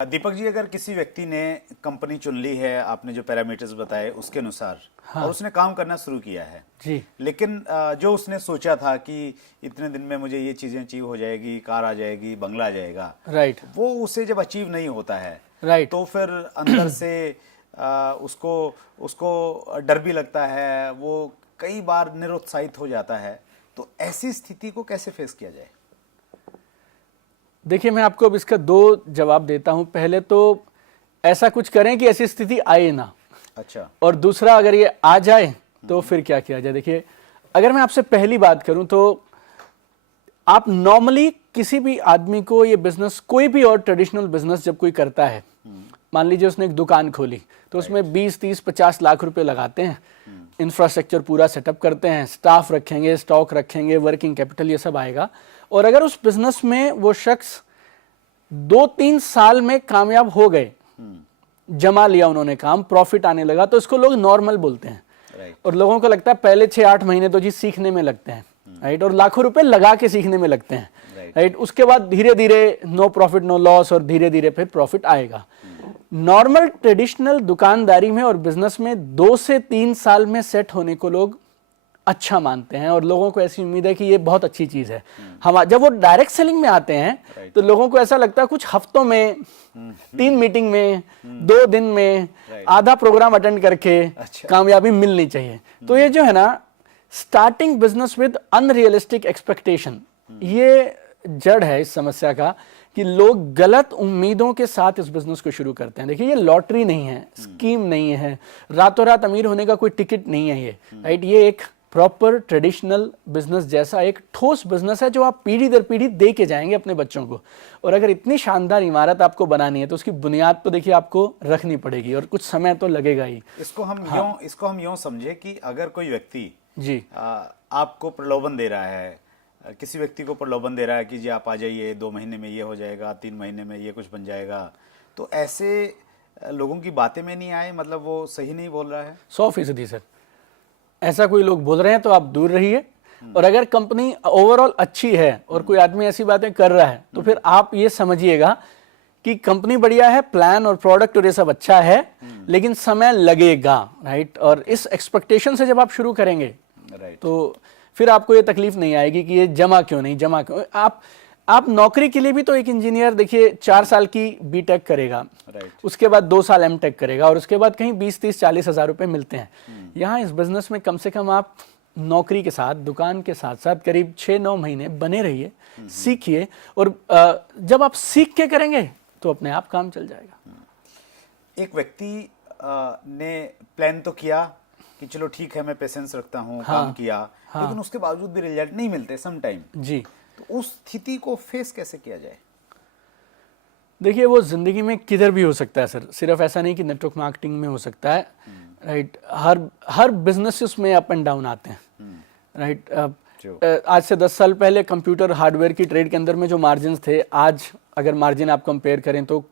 दीपक जी, अगर किसी व्यक्ति ने कंपनी चुन ली है, आपने जो पैरामीटर्स बताए उसके अनुसार, हाँ। और उसने काम करना शुरू किया है जी। लेकिन जो उसने सोचा था कि इतने दिन में मुझे ये चीजें अचीव हो जाएगी, कार आ जाएगी, बंगला आ जाएगा, राइट। वो उसे जब अचीव नहीं होता है राइट। तो फिर अंदर से उसको उसको डर भी लगता है, वो कई बार निरुत्साहित हो जाता है। तो ऐसी स्थिति को कैसे फेस किया जाए? देखिए, मैं आपको अब इसका दो जवाब देता हूं। पहले तो ऐसा कुछ करें कि ऐसी स्थिति आए ना। अच्छा। और दूसरा, अगर ये आ जाए तो फिर क्या किया जाए। देखिए, अगर मैं आपसे पहली बात करूं तो आप नॉर्मली किसी भी आदमी को ये बिजनेस, कोई भी और ट्रेडिशनल बिजनेस जब कोई करता है, मान लीजिए उसने एक दुकान खोली तो उसमें 20, 30, 50 लाख रुपए लगाते हैं, इंफ्रास्ट्रक्चर पूरा सेटअप करते हैं, स्टाफ रखेंगे, स्टॉक रखेंगे, वर्किंग कैपिटल, ये सब आएगा। और अगर उस बिजनेस में वो शख्स 2-3 साल में कामयाब हो गए, जमा लिया उन्होंने काम, प्रॉफिट आने लगा, तो इसको लोग नॉर्मल बोलते हैं। और लोगों को लगता है पहले 6-8 महीने तो जी सीखने में लगते हैं, राइट, और लाखों रुपए लगा के सीखने में लगते हैं, राइट। उसके बाद धीरे धीरे नो प्रॉफिट नो लॉस, और धीरे धीरे फिर प्रॉफिट आएगा। नॉर्मल ट्रेडिशनल दुकानदारी में और बिजनेस में 2 से 3 साल में सेट होने को लोग अच्छा मानते हैं, और लोगों को ऐसी उम्मीद है कि ये बहुत अच्छी चीज है। हम जब वो डायरेक्ट सेलिंग में आते हैं तो लोगों को ऐसा लगता है कुछ हफ्तों में, 3 मीटिंग में, 2 दिन में, आधा प्रोग्राम अटेंड करके कामयाबी मिलनी चाहिए। तो ये जो है ना, starting business with unrealistic expectation, ये जड़ है इस समस्या का कि लोग गलत उम्मीदों के साथ इस बिजनेस को शुरू करते हैं। देखिए, ये लॉटरी नहीं है, स्कीम नहीं है, रातों रात अमीर होने का कोई टिकट नहीं है ये, राइट। ये एक प्रॉपर ट्रेडिशनल बिजनेस जैसा एक ठोस बिजनेस है जो आप पीढ़ी दर पीढ़ी दे के जाएंगे अपने बच्चों को। और अगर इतनी शानदार इमारत आपको बनानी है तो उसकी बुनियाद तो देखिए आपको रखनी पड़ेगी, और कुछ समय तो लगेगा ही। इसको हम यूं समझे कि अगर कोई व्यक्ति जी आपको प्रलोभन दे रहा है, किसी व्यक्ति को प्रलोभन दे रहा है कि जी आप आ जाइए, 2 महीने में ये हो जाएगा, 3 महीने में ये कुछ बन जाएगा, तो ऐसे लोगों की बातें में नहीं आए, मतलब वो सही नहीं बोल रहा है? 100% सर, ऐसा कोई लोग बोल रहे हैं तो आप दूर रहिए। और अगर कंपनी ओवरऑल अच्छी है और कोई आदमी ऐसी बातें कर रहा है तो फिर आप ये समझिएगा कि कंपनी बढ़िया है, प्लान और प्रोडक्ट और ये सब अच्छा है, लेकिन समय लगेगा, राइट। और इस एक्सपेक्टेशन से जब आप शुरू करेंगे तो फिर आपको ये तकलीफ नहीं आएगी कि ये जमा क्यों नहीं, जमा क्यों। आप नौकरी के लिए भी तो एक इंजीनियर देखिए 4 साल की बीटेक करेगा, उसके बाद 2 साल एमटेक करेगा, और उसके बाद कहीं 20, 30, 40 हजार रुपए मिलते हैं। यहाँ इस बिजनेस में कम से कम आप नौकरी के साथ, दुकान के साथ साथ करीब 6-9 महीने बने रहिए, सीखिए, और जब आप सीख के करेंगे तो अपने आप काम चल जाएगा। एक व्यक्ति ने प्लान तो किया कि चलो ठीक है, मैं पेशेंस रखता हूँ, काम किया, लेकिन उसके बावजूद भी रिजल्ट नहीं मिलते सम टाइम जी। तो उस स्थिति को फेस कैसे किया जाए? देखिए, वो जिंदगी में किधर भी हो सकता है सर, सिर्फ ऐसा नहीं कि नेटवर्क मार्केटिंग में हो सकता है, राइट। हर बिजनेसेस में अप एंड डाउन आते हैं, राइट। आज से 10 साल पहले कंप्यूटर हार्डवेयर की ट्रेड के अंदर में जो मार्जिन थे, आज अगर मार्जिन आप कंपेयर करें तो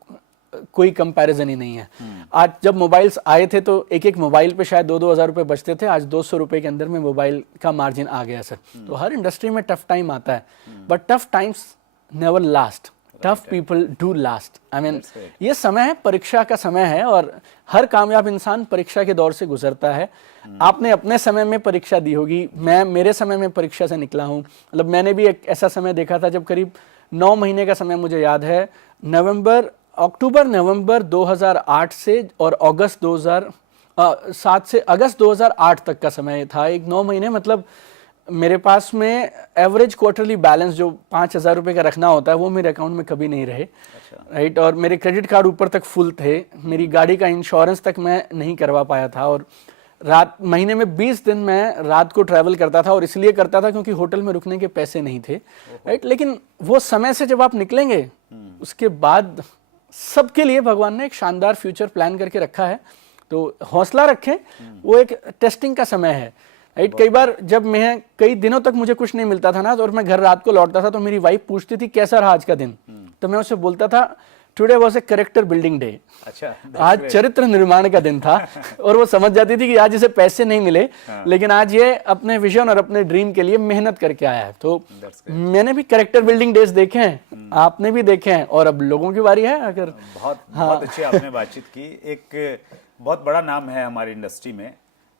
कोई कंपैरिजन ही नहीं है। आज जब मोबाइल्स आए थे तो एक मोबाइल पे शायद 2-2 हज़ार रुपए बचते थे, आज 200 रुपए के अंदर में मोबाइल का मार्जिन आ गया सर। तो हर इंडस्ट्री में टफ टाइम आता है, but tough times never last, tough people do last. I mean, ये समय है, परीक्षा का समय है, और हर कामयाब इंसान परीक्षा के दौर से गुजरता है। आपने अपने समय में परीक्षा दी होगी, मैं मेरे समय में परीक्षा से निकला हूँ। मतलब मैंने भी एक ऐसा समय देखा था जब करीब 9 महीने का समय मुझे याद है, अक्टूबर नवंबर 2008 से और अगस्त 2007 से अगस्त 2008 तक का समय था। एक 9 महीने, मतलब मेरे पास में एवरेज क्वार्टरली बैलेंस जो 5,000 रुपये का रखना होता है वो मेरे अकाउंट में कभी नहीं रहे, राइट। और मेरे क्रेडिट कार्ड ऊपर तक फुल थे, मेरी गाड़ी का इंश्योरेंस तक मैं नहीं करवा पाया था, और महीने में 20 दिन मैं रात को ट्रैवल करता था, और इसलिए करता था क्योंकि होटल में रुकने के पैसे नहीं थे, राइट। लेकिन वो समय से जब आप निकलेंगे उसके बाद सबके लिए भगवान ने एक शानदार फ्यूचर प्लान करके रखा है। तो हौसला रखें, वो एक टेस्टिंग का समय है, राइट। कई बार जब मैं कई दिनों तक मुझे कुछ नहीं मिलता था ना, और मैं घर रात को लौटता था तो मेरी वाइफ पूछती थी कैसा रहा आज का दिन, तो मैं उससे बोलता था today was a character building day. अच्छा, आज चरित्र निर्माण का दिन था और वो समझ जाती थी कि आज इसे पैसे नहीं मिले, लेकिन आज ये अपने विजन और अपने ड्रीम के लिए मेहनत करके आया है। तो मैंने भी कैरेक्टर बिल्डिंग डेज देखे हैं, आपने भी देखे हैं, और अब लोगों की बारी है। अगर बहुत अच्छी आपने बातचीत की। एक बहुत बड़ा नाम है हमारी इंडस्ट्री में,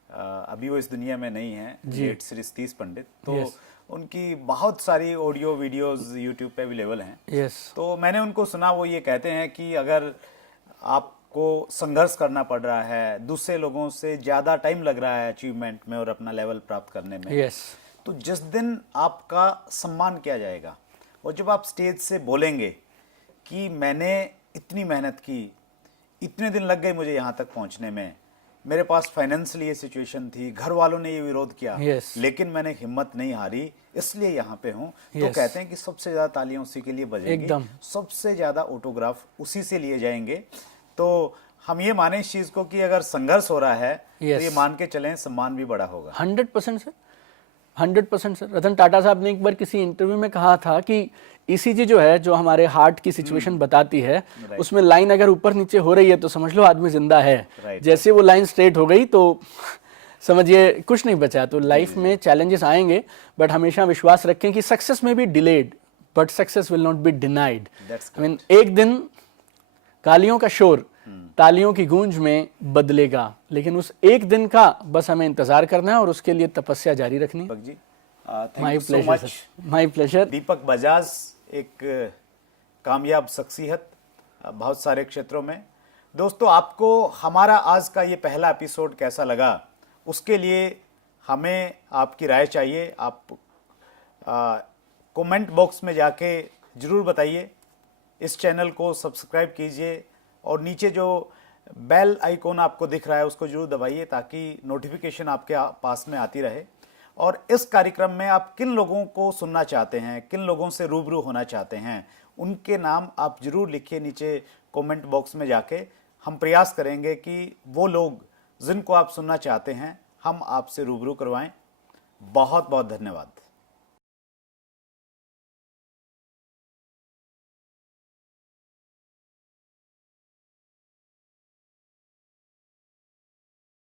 अभी वो इस दुनिया में नहीं है, जेठ श्री सतीश पंडित। तो उनकी बहुत सारी ऑडियो वीडियोस यूट्यूब पे अवेलेबल हैं। यस, तो मैंने उनको सुना, वो ये कहते हैं कि अगर आपको संघर्ष करना पड़ रहा है, दूसरे लोगों से ज़्यादा टाइम लग रहा है अचीवमेंट में और अपना लेवल प्राप्त करने में, यस, तो जिस दिन आपका सम्मान किया जाएगा और जब आप स्टेज से बोलेंगे कि मैंने इतनी मेहनत की, इतने दिन लग गए मुझे यहाँ तक पहुँचने में, मेरे पास फाइनेंशियली ये सिचुएशन थी, घर वालों ने ये विरोध किया, Yes. लेकिन मैंने हिम्मत नहीं हारी, इसलिए यहाँ पे हूँ। तो Yes. कहते हैं कि सबसे ज्यादा तालियां उसी के लिए बजेंगी, एकदम। सबसे ज्यादा ऑटोग्राफ उसी से लिए जाएंगे। तो हम ये माने इस चीज को कि अगर संघर्ष हो रहा है तो Yes. ये मान के चलें सम्मान भी बड़ा होगा। 100% सर, 100% सर। रतन टाटा साहब ने एक बार किसी इंटरव्यू में कहा था कि ईसीजी जो है, जो हमारे हार्ट की सिचुएशन बताती है, उसमें लाइन अगर ऊपर नीचे हो रही है तो समझ लो आदमी जिंदा है। जैसे वो लाइन स्ट्रेट हो गई तो समझिए कुछ नहीं बचा। तो लाइफ में चैलेंजेस आएंगे, बट हमेशा विश्वास रखें कि सक्सेस में be delayed but success will not be denied. I mean, एक दिन गालियों का शोर तालियों की गूंज में बदलेगा, लेकिन उस एक दिन का बस हमें इंतजार करना है और उसके लिए तपस्या जारी रखनी। Deepak ji, my thank you so much. My pleasure. Deepak Bajaj एक कामयाब शख्सियत बहुत सारे क्षेत्रों में। दोस्तों, आपको हमारा आज का ये पहला एपिसोड कैसा लगा, उसके लिए हमें आपकी राय चाहिए। आप कमेंट बॉक्स में जाके ज़रूर बताइए। इस चैनल को सब्सक्राइब कीजिए और नीचे जो बेल आइकॉन आपको दिख रहा है उसको जरूर दबाइए ताकि नोटिफिकेशन आपके पास में आती रहे। और इस कार्यक्रम में आप किन लोगों को सुनना चाहते हैं, किन लोगों से रूबरू होना चाहते हैं, उनके नाम आप जरूर लिखिए नीचे कमेंट बॉक्स में जाके। हम प्रयास करेंगे कि वो लोग जिनको आप सुनना चाहते हैं हम आपसे रूबरू करवाएं। बहुत बहुत धन्यवाद।